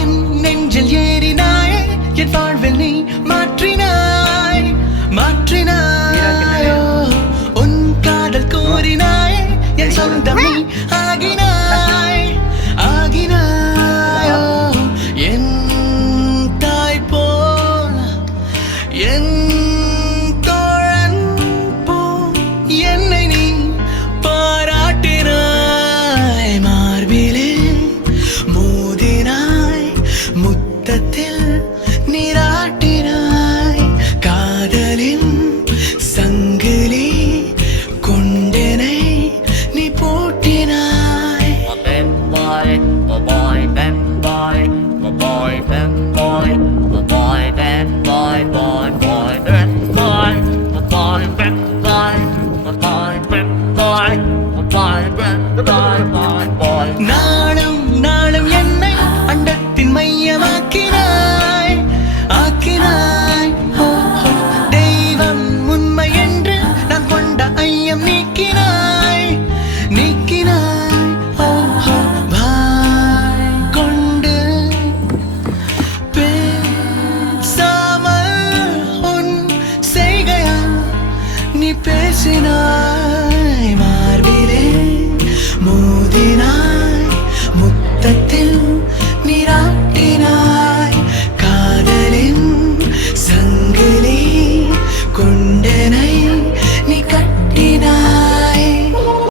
என் நெஞ்சில் ஏறினாயே என் வாழ்வில் நீ மாற்றினாய் மாற்றினாயோ உன் காதல் கூறினாயே என் சொந்தம் நீ ஆகினாய் ஆகினாயோ என் தாய் போல் என் தோழன் போல் என்னை நீ பாராட்டினாய் மார்பிலே மோதினாய் முத்தத்தில் நீராட்டினாய் காதலின் சங்கிலி கொண்டனை நீ போட்டினாய் நாளும் நாளும் என்னை அண்டத்தின் மையமாக்கினாய் ஆக்கினாய் தெய்வம் உண்மை என்று நான் கொண்ட ஐயம் நீக்கினாய் நீக்கினாய் வாய் கொண்டு பேசாமல் உன் செய்கையால் நீ பேசினாய்